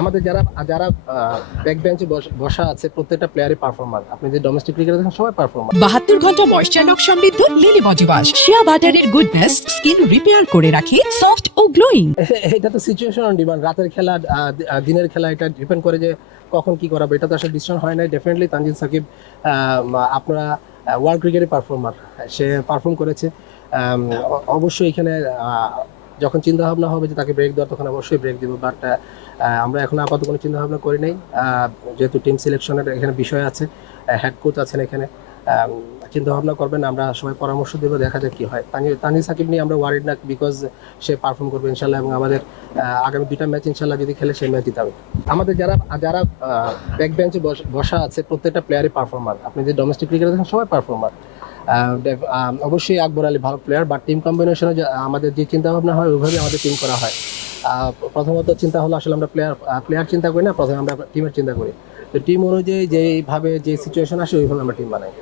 আমাদের যারা যারা ব্যাক বেঞ্চে বসা আছে প্রত্যেকটা প্লেয়ারই পারফর্মার। আপনি যে ডোমেস্টিক ক্রিকেটে দেখেন সবাই পারফর্মার। 72 ঘন্টা ময়েশ্চার লক সমৃদ্ধ লিলি বডি ওয়াশ শিয়া বাটারের গুডনেস স্কিন রিপেয়ার করে রাখে সফট ও গ্লোয়িং। এটা তো সিচুয়েশন অন ডিমান্ড। রাতের খেলা দিনের খেলা এটা ডিপেন্ড করে যে কখন কি করাবে। এটা তো আসলে ডিসিশন হয় নাই। ডেফিনেটলি তানজিদ সাকিব আপনারা ওয়ার্ল্ড ক্রিকেটের পারফর্মার, সে পারফর্ম করেছে। অবশ্যই এখানে যখন চিন্তা ভাবনা হবে যে তাকে ব্রেক দেওয়ার তখন অবশ্যই ব্রেক দিব, বাট আমরা এখন আপাতত কোনো চিন্তা ভাবনা করি নাই। যেহেতু টিম সিলেকশনের এখানে বিষয় আছে, হেড কোচ আছেন এখানে, চিন্তা ভাবনা করবেন, আমরা সবাই পরামর্শ দেবো, দেখা যাক কি হয়। তানজিদ সাকিব নিয়ে আমরা ওয়ারিড না, বিকজ সে পারফর্ম করবে ইনশাল্লাহ, এবং আমাদের আগামী 2টা ম্যাচ ইনশাল্লাহ যদি খেলে সেই ম্যাচ জিতাবে। আমাদের যারা যারা ব্যাক বেঞ্চে বসা আছে প্রত্যেকটা প্লেয়ারই পারফর্মার। আপনি যে ডোমেস্টিক ক্রিকেটে দেখেন সবাই পারফর্মার। অবশ্যই আকবর আলী ভালো প্লেয়ার, বাট টিম কম্বিনেশনে আমাদের যে চিন্তা ভাবনা হয় ওইভাবে আমাদের টিম করা হয়। প্রথমত চিন্তা হলো আসলে আমরা প্লেয়ার চিন্তা করি না, প্রথমে আমরা টিমের চিন্তা করি। তো টিম অনুযায়ী যেইভাবে যে সিচুয়েশন আসে ওইভাবে আমরা টিম বানাই।